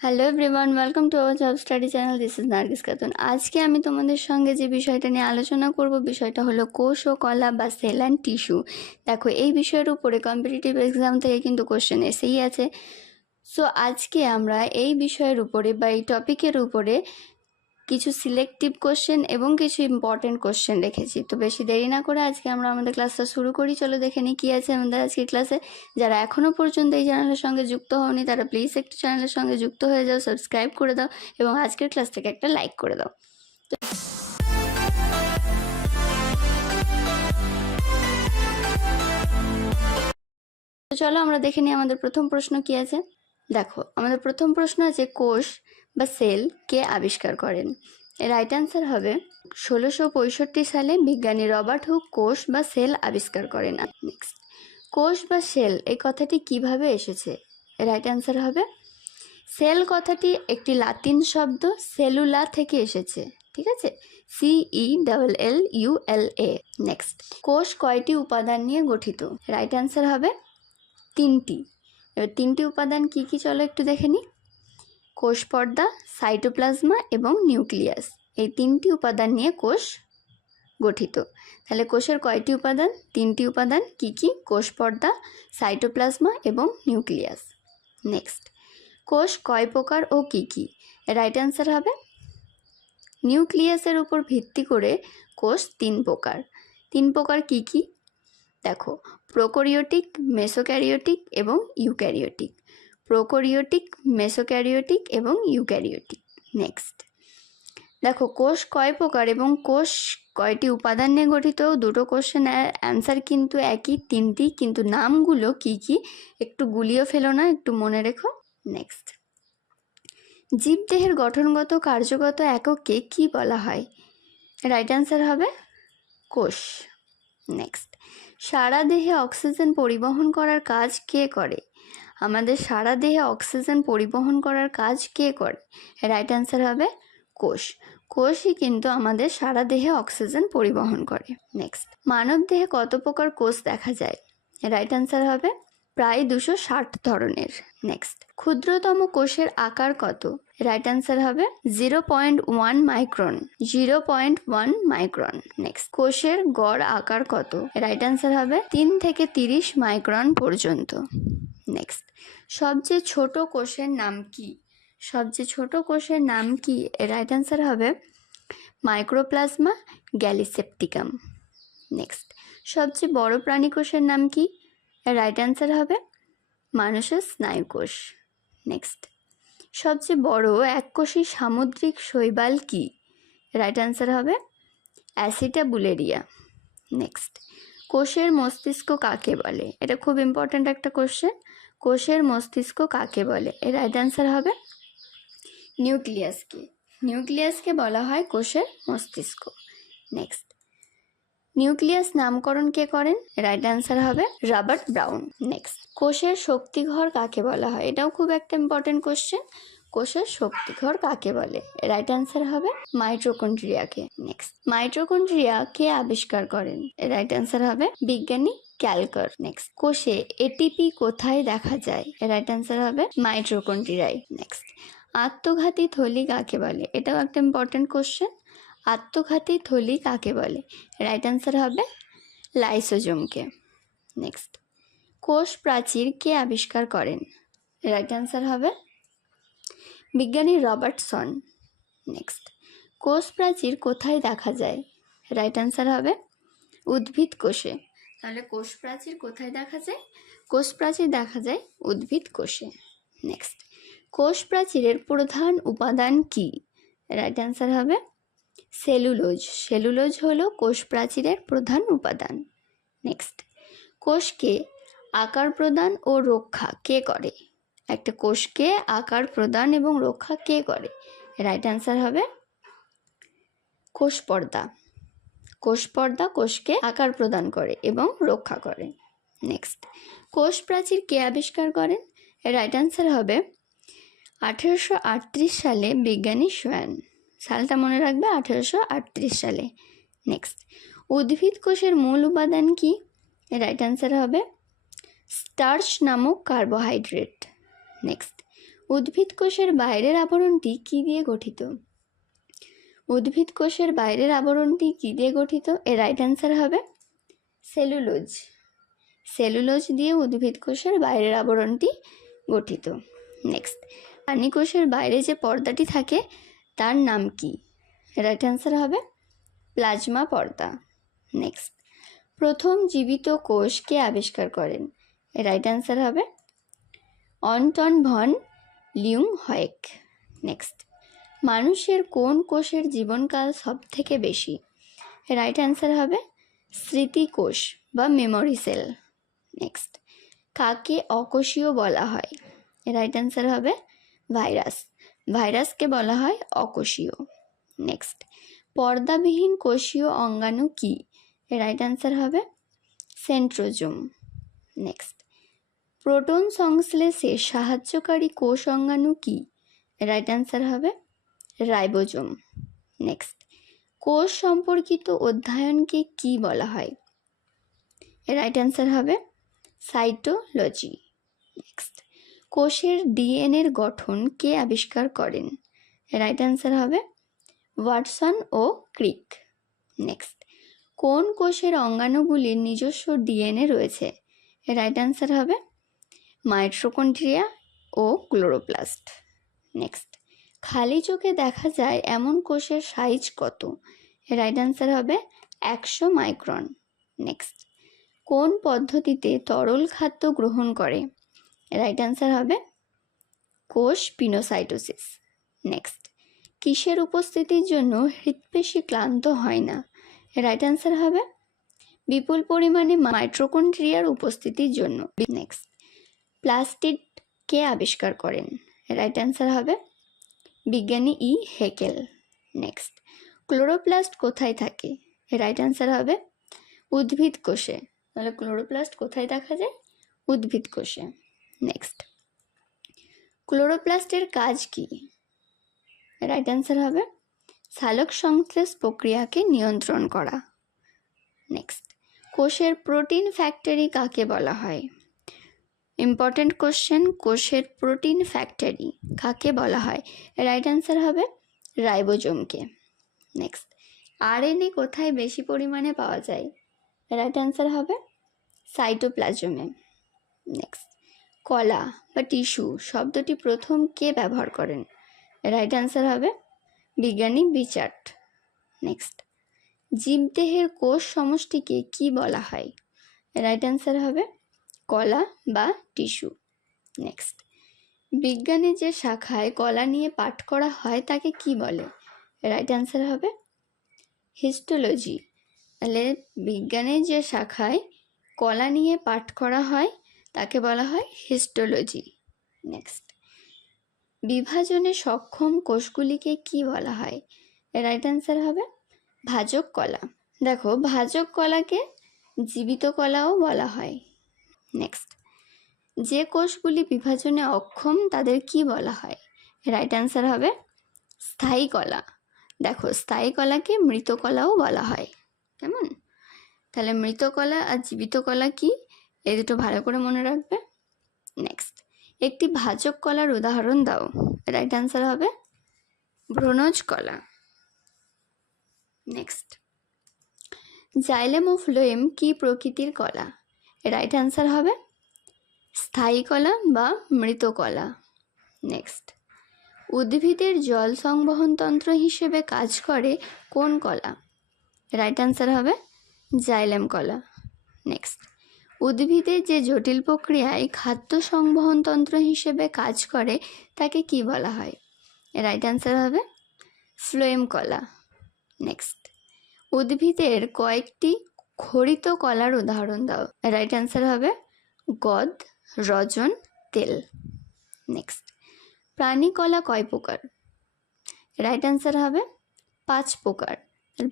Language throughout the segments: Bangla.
Hello everyone welcome to our job study channel this is Nargis Khatun আজকে আমি তোমাদের সঙ্গে যে বিষয়টা নিয়ে আলোচনা করব, বিষয়টা হলো কোষ ও কলা বা সেল অ্যান্ড টিস্যু। দেখো, এই বিষয়ের উপরে কম্পিটিটিভ এক্সাম থেকে কিন্তু কোশ্চেন এসেই আছে। সো আজকে আমরা এই বিষয়ের উপরে বা এই টপিকের উপরে কিছু সিলেক্টিভ কোশ্চেন এবং কিছু ইম্পর্টেন্ট কোশ্চেন রেখেছি। তো বেশি দেরি না করে আজকে আমরা আমাদের ক্লাসটা শুরু করি। চলো দেখে নিই কী আছে আমাদের আজকে ক্লাসে যারা এখনও পর্যন্ত এই চ্যানেলের সঙ্গে যুক্ত হওনি, তারা প্লিজ একটু চ্যানেলের সঙ্গে যুক্ত হয়ে যাও সাবস্ক্রাইব করে দাও এবং আজকের ক্লাস থেকে একটা লাইক করে দাও। তো চলো আমরা দেখে নিই আমাদের প্রথম প্রশ্ন কি আছে। দেখো, আমাদের প্রথম প্রশ্ন আছে কোষ বা সেল কে আবিষ্কার করেন? রাইট অ্যান্সার হবে, ষোলোশো পঁয়ষট্টি সালে বিজ্ঞানী রবার্ট হুক কোষ বা সেল আবিষ্কার করেন। নেক্সট কোষ বা সেল এই কথাটি কীভাবে এসেছে? রাইট অ্যান্সার হবে, সেল কথাটি একটি লাতিন শব্দ সেলুলা থেকে এসেছে, ঠিক আছে? C E double L U L A next কোষ কয়টি উপাদান নিয়ে গঠিত? রাইট অ্যান্সার হবে, তিনটি। এবার তিনটি উপাদান কি কি চলো একটু দেখে নিই। কোষ পর্দা, সাইটোপ্লাজমা এবং নিউক্লিয়াস। এই তিনটি উপাদান নিয়ে কোষ গঠিত। তাহলে কোষের কয়টি উপাদান? তিনটি উপাদান কি কি? কোষ পর্দা, সাইটোপ্লাজমা এবং নিউক্লিয়াস। নেক্সট। কোষ কয় প্রকার ও কি কি? রাইট অ্যান্সার হবে, নিউক্লিয়াসের উপর ভিত্তি করে কোষ তিন প্রকার। তিন প্রকার কি কি? দেখো, প্রোকোরিওটিক, মেসোক্যারিওটিক এবং ইউক্যারিওটিক। প্রোকোরিওটিক, মেসোক্যারিওটিক এবং ইউক্যারিওটিক। নেক্সট। দেখো, কোষ কয় প্রকার এবং কোষ কয়টি উপাদান নিয়ে গঠিত? দুটো কোশ্চেনের অ্যান্সার কিন্তু একই, তিনটি, কিন্তু নামগুলো কি কি? একটু গুলিয়ে ফেলো না, একটু মনে রেখো। নেক্সট। জীবদেহের গঠনগত কার্যগত এককে কি বলা হয়? রাইট অ্যান্সার হবে কোষ। নেক্সট। সারা দেহে অক্সিজেন পরিবহন করার কাজ কে করে? আমাদের সারা দেহে অক্সিজেন পরিবহন করার কাজ কে করে? রাইট অ্যান্সার হবে কোষ। কোষই কিন্তু আমাদের সারা দেহে অক্সিজেন পরিবহন করে। নেক্সট মানব দেহে কত প্রকার কোষ দেখা যায়? রাইট অ্যান্সার হবে প্রায় দুশো ষাট ধরনের। নেক্সট ক্ষুদ্রতম কোষের আকার কত? রাইট অ্যান্সার হবে zero point one micron zero point one micron next কোষের গড় আকার কত? রাইট অ্যান্সার হবে তিন থেকে তিরিশ মাইক্রন পর্যন্ত। নেক্সট সবচেয়ে ছোট কোষের নাম কি? সবচেয়ে ছোট কোষের নাম কি? রাইট অ্যান্সার হবে মাইক্রোপ্লাজমা গ্যালিসেপ্টিকাম নেক্সট সবচেয়ে বড় প্রাণী কোষের নাম কি? রাইট অ্যান্সার হবে মানুষের স্নায়ুকোষ নেক্সট সবচেয়ে বড় এককোষী সামুদ্রিক শৈবাল কি? রাইট অ্যান্সার হবে অ্যাসিটা বুলেরিয়া নেক্সট কোষের মস্তিষ্ক কাকে বলে? এটা খুব ইম্পর্ট্যান্ট একটা কোশ্চেন কোষের মস্তিষ্ক কাকে বলে? এর রাইট অ্যান্সার হবে নিউক্লিয়াসকে। নিউক্লিয়াসকে বলা হয় কোষের মস্তিষ্ক। নেক্সট নিউক্লিয়াস নামকরণ কে করেন? রাইট অ্যান্সার হবে রবার্ট ব্রাউন। নেক্সট কোষের শক্তিঘর কাকে বলা হয়? এটাও খুব একটা ইম্পর্টেন্ট কোশ্চেন কোষের শক্তিঘর কাকে বলে? রাইট অ্যান্সার হবে মাইট্রোকন্ড্রিয়াকে নেক্সট মাইট্রোকন্ড্রিয়া কে আবিষ্কার করেন? রাইট অ্যান্সার হবে বিজ্ঞানী ক্যালকার। নেক্সট কোষে এটিপি কোথায় দেখা যায়? রাইট অ্যান্সার হবে মাইট্রোকন্ড্রিয়ায় নেক্সট আত্মঘাতী থলি কাকে বলে? এটাও একটা ইম্পর্টেন্ট কোশ্চেন আত্মঘাতী থলি কাকে বলে? রাইট অ্যান্সার হবে লাইসোজোমকে। নেক্সট কোষ প্রাচীর কে আবিষ্কার করেন? রাইট অ্যান্সার হবে বিজ্ঞানী রবার্টসন। নেক্সট। কোষ প্রাচীর কোথায় দেখা যায়? রাইট অ্যান্সার হবে উদ্ভিদ কোষে। তাহলে কোষ প্রাচীর কোথায় দেখা যায়? কোষ প্রাচীর দেখা যায় উদ্ভিদ কোষে। নেক্সট। কোষ প্রাচীরের প্রধান উপাদান কি? রাইট অ্যান্সার হবে সেলুলোজ। সেলুলোজ হলো কোষ প্রাচীরের প্রধান উপাদান। নেক্সট। কোষকে আকার প্রদান ও রক্ষা কে করে? একটা কোষকে আকার প্রদান এবং রক্ষা কে করে? রাইট অ্যান্সার হবে কোষ পর্দা। কোষ পর্দা কোষকে আকার প্রদান করে এবং রক্ষা করে। নেক্সট কোষ প্রাচীর কে আবিষ্কার করেন? রাইট অ্যান্সার হবে আঠেরোশো আটত্রিশ সালে বিজ্ঞানী সোয়ান। সালটা মনে রাখবে আঠেরোশো আটত্রিশ সালে। নেক্সট উদ্ভিদ কোষের মূল উপাদান কি? রাইট অ্যান্সার হবে স্টার্চ নামক কার্বোহাইড্রেট নেক্সট উদ্ভিদ কোষের বাইরের আবরণটি কী দিয়ে গঠিত? উদ্ভিদ কোষের বাইরের আবরণটি কী দিয়ে গঠিত? এর রাইট অ্যান্সার হবে সেলুলোজ সেলুলোজ দিয়ে উদ্ভিদ কোষের বাইরের আবরণটি গঠিত। নেক্সট প্রাণী কোষের বাইরে যে পর্দাটি থাকে, তার নাম কি? রাইট অ্যান্সার হবে প্লাজমা পর্দা। নেক্সট প্রথম জীবিত কোষ কে আবিষ্কার করেন। রাইট অ্যান্সার হবে Anton von Leeuwenhoek. Next. মানুষের কোন কোষের জীবনকাল সব থেকে বেশি? রাইট অ্যান্সার হবে স্মৃতি কোষ বা মেমোরি সেল। নেক্সট। কাকে অকোষীয় বলা হয়? রাইট অ্যান্সার হবে ভাইরাস। ভাইরাসকে বলা হয় অকোষীয়। নেক্সট। পর্দাবিহীন কোষীয় অঙ্গাণু কি? রাইট অ্যান্সার হবে সেন্ট্রোজোম। নেক্সট। প্রোটন সংশ্লেষে সাহায্যকারী কোষ অঙ্গাণু কি? রাইট অ্যান্সার হবে রাইবোজোম। নেক্সট কোষ সম্পর্কিত অধ্যয়নকে কি বলা হয়? রাইট অ্যান্সার হবে সাইটোলজি। নেক্সট কোষের ডিএনএর গঠন কে আবিষ্কার করেন? রাইট অ্যান্সার হবে ওয়াটসন ও ক্রিক। নেক্সট কোন কোষের অঙ্গাণুগুলির নিজস্ব ডিএনএ রয়েছে? রাইট অ্যান্সার হবে মাইট্রোকন্ট্রিয়া ও ক্লোরোপ্লাস্ট। নেক্সট। খালি চোখে দেখা যায় এমন কোষের সাইজ কত? রাইট অ্যান্সার হবে একশো মাইক্রন। নেক্সট। কোন পদ্ধতিতে তরল খাদ্য গ্রহণ করে? রাইট অ্যান্সার হবে কোষ পিনোসাইটোসিস। নেক্সট। কিসের উপস্থিতির জন্য হৃৎপেশি ক্লান্ত হয় না? রাইট অ্যান্সার হবে বিপুল পরিমাণে মাইট্রোকন্ট্রিয়ার উপস্থিতির জন্য। নেক্সট। প্লাস্টিড কে আবিষ্কার করেন। রাইট অ্যান্সার হবে বিজ্ঞানী ই হেকেল। নেক্সট, ক্লোরোপ্লাস্ট কোথায় থাকে? রাইট অ্যান্সার হবে উদ্ভিদ কোষে। তাহলে ক্লোরোপ্লাস্ট কোথায় দেখা যায়? উদ্ভিদ কোষে। নেক্সট, ক্লোরোপ্লাস্টের কাজ কি? রাইট অ্যান্সার হবে সালোক সংশ্লেষ প্রক্রিয়াকে নিয়ন্ত্রণ করা। নেক্সট, কোষের প্রোটিন ফ্যাক্টরি কাকে বলা হয়? ইম্পর্ট্যান্ট কোশ্চেন কোষের প্রোটিন ফ্যাক্টরি কাকে বলা হয়? রাইট অ্যান্সার হবে রাইবোজোমকে। নেক্সট আর আরএনএ কোথায় বেশি পরিমাণে পাওয়া যায়? রাইট অ্যান্সার হবে সাইটোপ্লাজমে নেক্সট কলা বা টিস্যু শব্দটি প্রথম কে ব্যবহার করেন? রাইট অ্যান্সার হবে বিজ্ঞানী বিচার্ট নেক্সট জীবদেহের কোষ সমষ্টিকে কি বলা হয়? রাইট অ্যান্সার হবে কলা বা টিস্যু। নেক্সট। বিজ্ঞানের যে শাখায় কলা নিয়ে পাঠ করা হয় তাকে কি বলে? রাইট অ্যান্সার হবে হিস্টোলজি। তাহলে বিজ্ঞানের যে শাখায় কলা নিয়ে পাঠ করা হয় তাকে বলা হয় হিস্টোলজি। নেক্সট। বিভাজনে সক্ষম কোষগুলিকে কি বলা হয়? রাইট অ্যান্সার হবে ভাজক কলা। দেখো, ভাজক কলাকে জীবিত কলাও বলা হয়। নেক্সট যে কোষগুলি বিভাজনে অক্ষম, তাদের কি বলা হয়? রাইট অ্যান্সার হবে স্থায়ী কলা। দেখো, স্থায়ী কলাকে মৃত কলাও বলা হয়। কেমন? তাহলে মৃত কলা আর জীবিত কলা কি? এই দুটো ভালো করে মনে রাখবে। নেক্সট একটি ভাজক কলার উদাহরণ দাও। রাইট অ্যান্সার হবে ভ্রণজ কলা। নেক্সট জাইলেম ও ফ্লোয়েম কি প্রকৃতির কলা? রাইট অ্যান্সার হবে স্থায়ী কলা বা মৃত কলা। নেক্সট উদ্ভিদের জল সংবহন তন্ত্র হিসেবে কাজ করে কোন কলা? রাইট অ্যান্সার হবে জাইলেম কলা। নেক্সট উদ্ভিদের যে জটিল প্রক্রিয়ায় খাদ্য সংবহন তন্ত্র হিসেবে কাজ করে, তাকে কি বলা হয়? রাইট অ্যান্সার হবে ফ্লোয়েম কলা। নেক্সট উদ্ভিদের কয়েকটি খরিত কলার উদাহরণ দাও। রাইট অ্যান্সার হবে গদ, রজন, তেল। নেক্সট প্রাণী কলা কয় প্রকার? রাইট অ্যান্সার হবে পাঁচ প্রকার।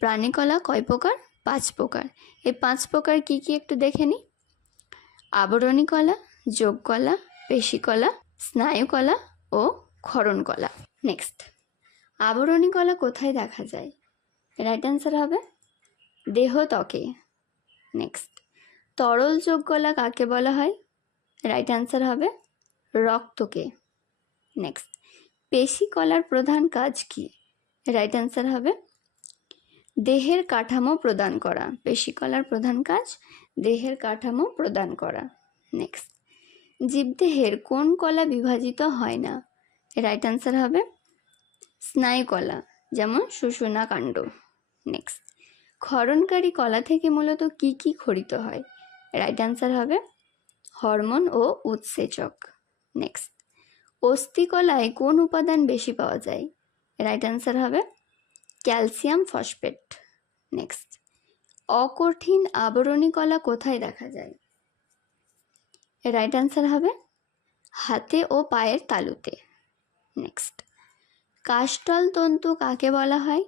প্রাণী কলা কয় প্রকার? পাঁচ প্রকার। এই পাঁচ প্রকার কি কি একটু দেখে নিই আবরণী কলা, যোগ কলা, পেশি কলা, স্নায়ু কলা ও ক্ষরণ কলা। নেক্সট আবরণী কলা কোথায় দেখা যায়? রাইট অ্যান্সার হবে দেহ ত্বকে। নেক্সট তরল যোগ কলা কাকে বলা হয়? রাইট অ্যান্সার হবে রক্তকে। নেক্সট পেশি কলার প্রধান কাজ কি? রাইট অ্যান্সার হবে দেহের কাঠামো প্রদান করা। পেশি কলার প্রধান কাজ দেহের কাঠামো প্রদান করা। নেক্সট জীবদেহের কোন কলা বিভাজিত হয় না? রাইট অ্যান্সার হবে স্নায়ু কলা যেমন সুষুনা কাণ্ড নেক্সট ক্ষরণকারী কলা থেকে মূলত কি কি খরিত হয়? রাইট অ্যান্সার হবে হরমোন ও উৎসেচক। নেক্সট অস্থিকলায় কোন উপাদান বেশি পাওয়া যায়? রাইট অ্যান্সার হবে ক্যালসিয়াম ফসফেট। নেক্সট অকঠিন আবরণী কলা কোথায় দেখা যায়? রাইট অ্যান্সার হবে হাতে ও পায়ের তালুতে। নেক্সট কাস্টল তন্তু কাকে বলা হয়?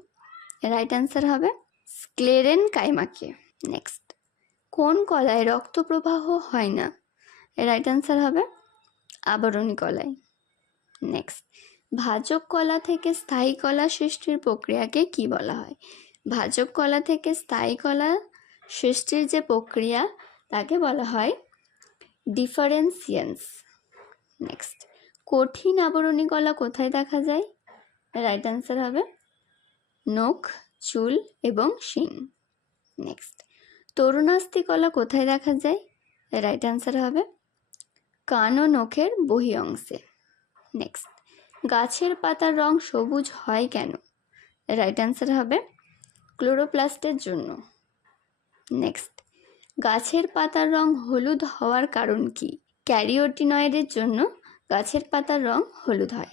রাইট অ্যান্সার হবে স্ক্লেরেন কাইমাকে। নেক্সট। কোন কলায় রক্ত প্রবাহ হয় না? রাইট অ্যান্সার হবে আবরণী কলায় নেক্সট। ভাজক কলা থেকে স্থায়ী কলা সৃষ্টির প্রক্রিয়াকে কি বলা হয়? ভাজক কলা থেকে স্থায়ী কলা সৃষ্টির যে প্রক্রিয়া, তাকে বলা হয় ডিফারেন্সিয়েন্স। নেক্সট। কঠিন আবরণী কলা কোথায় দেখা যায়? রাইট অ্যান্সার হবে নখ চুল এবং শিং। নেক্সট তরুণাস্থি কলা কোথায় দেখা যায়? রাইট অ্যান্সার হবে কান ও নখের বহি অংশে। নেক্সট গাছের পাতার রং সবুজ হয় কেন? রাইট অ্যান্সার হবে ক্লোরোপ্লাস্টের জন্য। নেক্সট গাছের পাতার রং হলুদ হওয়ার কারণ কি? ক্যারিওটিনয়েডের জন্য গাছের পাতার রং হলুদ হয়।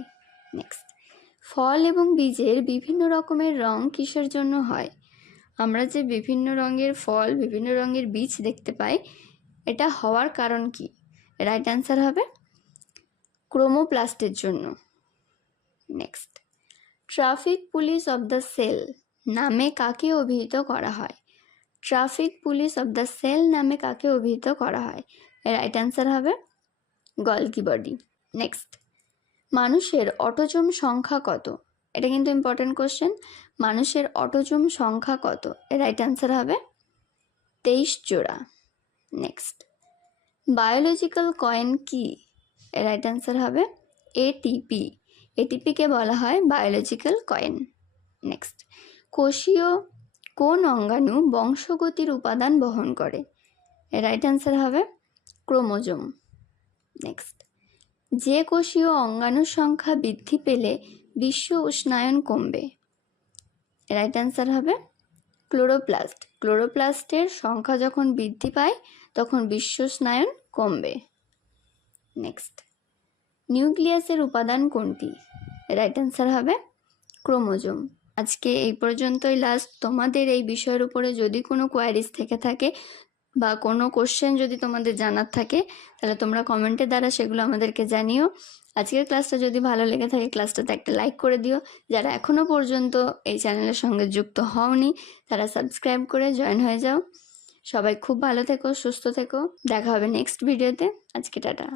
নেক্সট ফল এবং বীজের বিভিন্ন রকমের রং কিসের জন্য হয়? আমরা যে বিভিন্ন রঙের ফল, বিভিন্ন রঙের বীজ দেখতে পাই, এটা হওয়ার কারণ কি? রাইট অ্যান্সার হবে ক্রোমোপ্লাস্টের জন্য। Next traffic police of the cell নামে কাকে অভিহিত করা হয়? Traffic police of the cell নামে কাকে অভিহিত করা হয়? রাইট অ্যান্সার হবে গলকি বডি। নেক্সট মানুষের অটোজম সংখ্যা কত? এটা কিন্তু ইম্পর্টেন্ট কোশ্চেন মানুষের অটোজম সংখ্যা কত? এর রাইট অ্যান্সার হবে তেইশ জোড়া। নেক্সট বায়োলজিক্যাল কয়েন কি? এর রাইট অ্যান্সার হবে এটিপি এটিপিকে বলা হয় বায়োলজিক্যাল কয়েন নেক্সট কোষীয় কোন অঙ্গাণু বংশগতির উপাদান বহন করে? এর রাইট অ্যান্সার হবে ক্রোমোজোম। নেক্সট যে কোষীয় অঙ্গাণুর সংখ্যা বৃদ্ধি পেলে বিশ্ব উষ্ণায়ন কমবে। রাইট অ্যান্সার হবে ক্লোরোপ্লাস্ট। ক্লোরোপ্লাস্টের সংখ্যা যখন বৃদ্ধি পায়, তখন বিশ্ব স্নায়ন কমবে। নেক্সট নিউক্লিয়াসের উপাদান কোনটি? রাইট অ্যান্সার হবে ক্রোমোজোম। আজকে এই পর্যন্তই। লাস্ট তোমাদের এই বিষয়ের উপরে যদি কোনো কোয়ারিজ থেকে থাকে বা কোনো কোশ্চেন যদি তোমাদের জানার থাকে, তাহলে তোমরা কমেন্টের দ্বারা সেগুলো আমাদেরকে জানিও। আজকের ক্লাসটা যদি ভালো লেগে থাকে ক্লাসটাতে একটা লাইক করে দিও। যারা এখনও পর্যন্ত এই চ্যানেলের সঙ্গে যুক্ত হওনি, তারা সাবস্ক্রাইব করে জয়েন হয়ে যাও। সবাই খুব ভালো থেকো, সুস্থ থেকো। দেখা হবে নেক্সট ভিডিওতে আজকে টাটা।